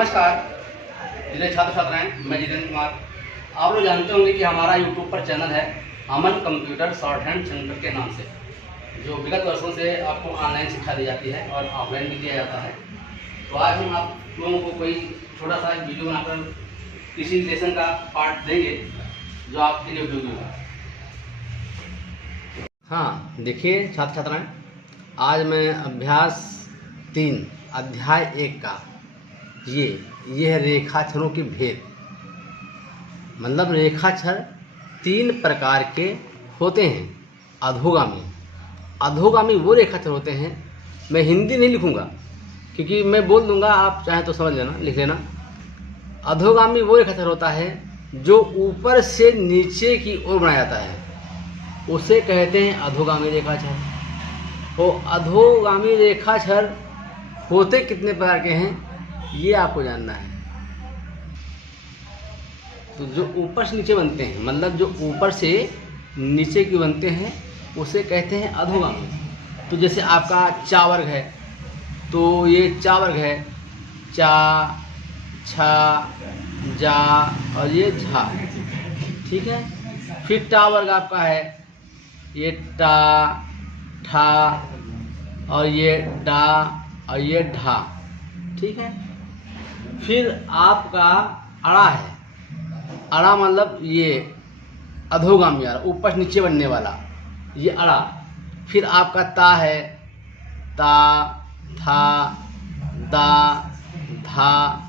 नमस्कार जितने छात्र छात्राएं, मैं जितेंद्र कुमार। आप लोग जानते होंगे कि हमारा यूट्यूब पर चैनल है अमन कंप्यूटर शॉर्ट हैंड सेंटर के नाम से, जो विगत वर्षों से आपको ऑनलाइन शिक्षा दी जाती है और ऑफलाइन भी दिया जाता है। तो आज हम आप लोगों को कोई छोटा सा वीडियो बनाकर किसी लेसन का पार्ट देंगे जो आपके लिए उपयोगी होगा। हाँ, देखिए छात्र छात्राएं, आज मैं अभ्यास 3 अध्याय 1 का ये है रेखाक्षरों के भेद। मतलब रेखाक्षर 3 प्रकार के होते हैं। अधोगामी वो रेखाक्षर होते हैं। मैं हिंदी नहीं लिखूंगा क्योंकि मैं बोल दूंगा, आप चाहें तो समझ लेना, लिख लेना। अधोगामी वो रेखाक्षर होता है जो ऊपर से नीचे की ओर बनाया जाता है, उसे कहते हैं अधोगामी रेखाक्षर। तो अधोगामी रेखाक्षर होते कितने प्रकार के हैं ये आपको जानना है। तो जो ऊपर से नीचे बनते हैं, मतलब जो ऊपर से नीचे की बनते हैं, उसे कहते हैं अधोगामी। तो जैसे आपका चा वर्ग है, तो ये चा वर्ग है, चा, छा, जा और ये झा, ठीक है। फिर टा वर्ग आपका है, ये टा, ठा और ये डा और ये ढा, ठीक है। फिर आपका अड़ा है। अड़ा मतलब ये अधोगामी वाला, ऊपर नीचे बनने वाला, ये अड़ा। फिर आपका ता है, ता, था, दा, धा,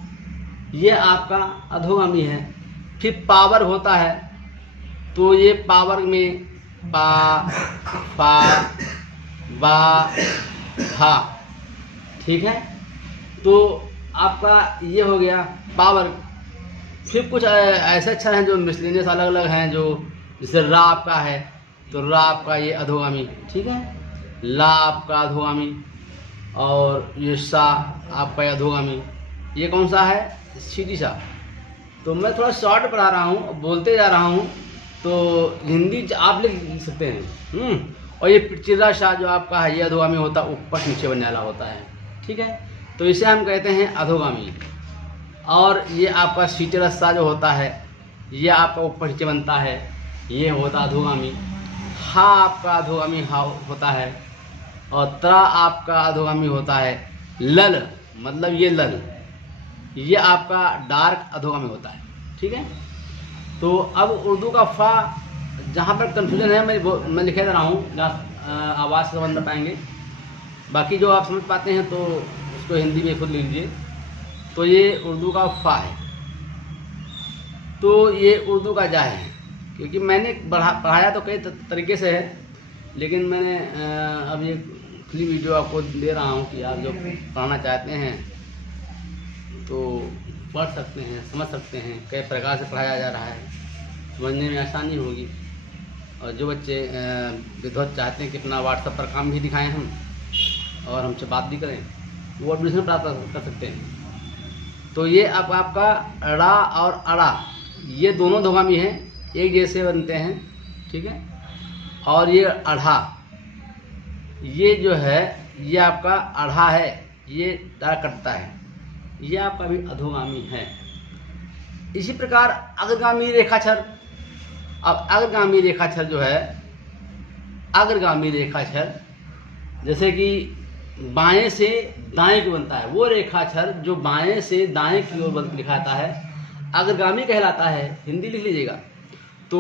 ये आपका अधोगामी है। फिर पावर होता है, तो ये पावर में पा, फा, बा, भा, ठीक है। तो आपका ये हो गया पावर। फिर कुछ ऐसे अक्षर हैं जो मिसलेनियस अलग अलग हैं, जो जैसे रा आपका है, तो रा आपका ये अधोगामी, ठीक है। ला आपका अधोगामी और ये सा आपका अधोगामी। ये कौन सा है? सीधी सा। तो मैं थोड़ा शॉर्ट पढ़ा रहा हूँ, बोलते जा रहा हूँ, तो हिंदी आप लिख सकते हैं। और ये चिर्रा शाह जो आपका है, ये अधोगामी होता है, ऊपर नीचे बनने वाला होता है, ठीक है। तो इसे हम कहते हैं अधोगामी। और ये आपका सीटरस्सा जो होता है, ये आपका ऊपर नीचे बनता है, ये होता अधोगामी। हा आपका अधोगामी हा होता है। और त्रा आपका अधोगामी होता है लल, मतलब ये लल, ये आपका डार्क अधोगामी होता है, ठीक है। तो अब उर्दू का फा, जहाँ पर कन्फ्यूजन है मैं लिखे जा रहा हूँ, आवाज़ से समझ पाएंगे। बाकी जो आप समझ पाते हैं तो उसको हिंदी में खुद लिख लीजिए। तो ये उर्दू का फा है, तो ये उर्दू का जा है। क्योंकि मैंने पढ़ाया तो कई तरीके से है, लेकिन मैंने अब ये खुली वीडियो आपको दे रहा हूँ कि आप जो पढ़ना चाहते हैं तो पढ़ सकते हैं, समझ सकते हैं। कई प्रकार से पढ़ाया जा रहा है, समझने में आसानी होगी। और जो बच्चे विद्वत चाहते हैं कि अपना व्हाट्सएप पर काम भी दिखाएं हम और हमसे बात भी करें, वो एडमिशन प्राप्त कर सकते हैं। तो ये अब आपका अड़ा और अड़ा, ये दोनों अधोगामी हैं, एक जैसे बनते हैं, ठीक है। और ये अढ़ा, ये जो है ये आपका अढ़ा है, ये डार्क कटता है, ये आपका भी अधोगामी है। इसी प्रकार अग्रगामी रेखाक्षर। अब अग्रगामी रेखाक्षर जो है, अग्रगामी रेखाक्षर जैसे कि बाएं से दाएं को बनता है, वो रेखाक्षर जो बाएं से दाएं की ओर दिखाता है अग्रगामी कहलाता है। हिंदी लिख लीजिएगा। तो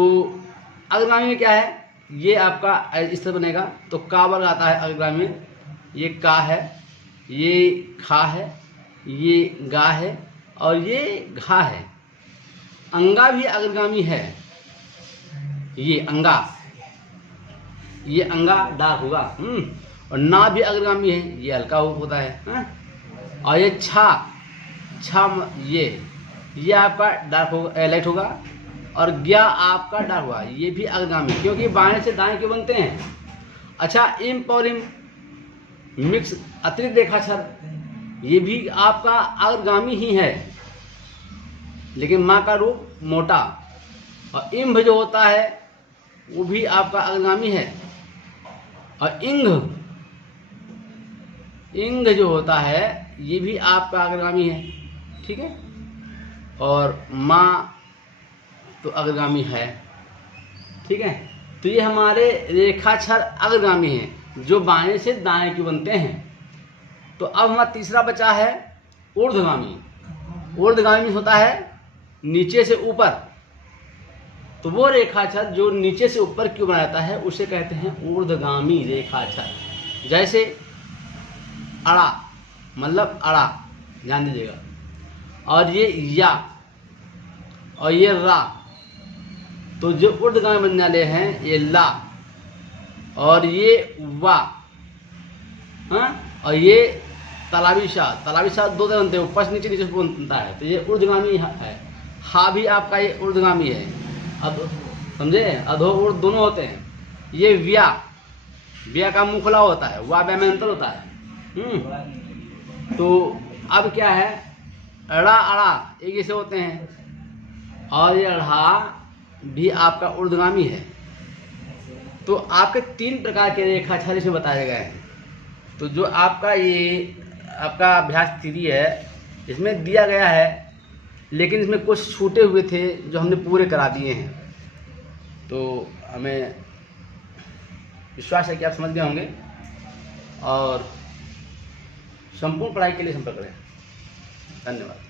अग्रगामी में क्या है, ये आपका इस तरह बनेगा। तो का वर्ग आता है अग्रगामी, ये का है, ये खा है, ये गा है और ये घा है। अंगा भी अग्रगामी है, ये अंगा, ये अंगा डार्क होगा। और ना भी अग्रगामी है, ये हल्का होता है। और ये छा, ये आपका डार्क होगा, लाइट होगा। और ज्ञा आपका डार्क होगा, ये भी अग्रगामी, क्योंकि बाएं से दाएं क्यों बनते हैं। अच्छा, इम और इम मिक्स अतिरिक्त रेखाक्षर, ये भी आपका अग्रगामी ही है, लेकिन माँ का रूप मोटा। और इम्भ जो होता है वो भी आपका अग्रगामी है। और इंग जो होता है ये भी आपका अग्रगामी है। ठीक है। और माँ तो अग्रगामी है, ठीक है। तो ये हमारे रेखाक्षर अग्रगामी हैं जो बाएं से दाएं की बनते हैं। तो अब हमारा तीसरा बचा है ऊर्ध्वगामी। ऊर्ध्वगामी होता है नीचे से ऊपर, तो वो रेखाक्षर जो नीचे से ऊपर क्यों बना जाता है उसे कहते हैं ऊर्ध्वगामी रेखाक्षर। जैसे अड़ा, मतलब अड़ा, ध्यान दीजिएगा। और ये या और ये रा, तो जो ऊर्ध्वगामी बनने वाले हैं ये ला और ये वा, हाँ। और ये तालाबी शाह, तालाबी शाह दो तरह बनते हैं, ऊपर से नीचे, नीचे से बनता है, तो ये ऊर्ध्वगामी है। हा भी आपका ये ऊर्ध्वगामी है। अब समझे, अधो ऊर्ध्व दोनों होते हैं। ये व्या, व्या का मुंह खुला होता है, वा व्या में अंतर होता है। तो अब क्या है, अड़ा अड़ा एक जैसे होते हैं, और ये अढ़ा भी आपका ऊर्ध्वगामी है। तो आपके 3 प्रकार के रेखाक्षर इसमें बताए गए हैं। तो जो आपका ये आपका अभ्यास 3 है, इसमें दिया गया है, लेकिन इसमें कुछ छूटे हुए थे जो हमने पूरे करा दिए हैं। तो हमें विश्वास है कि आप समझ गए होंगे, और संपूर्ण पढ़ाई के लिए संपर्क करें। धन्यवाद।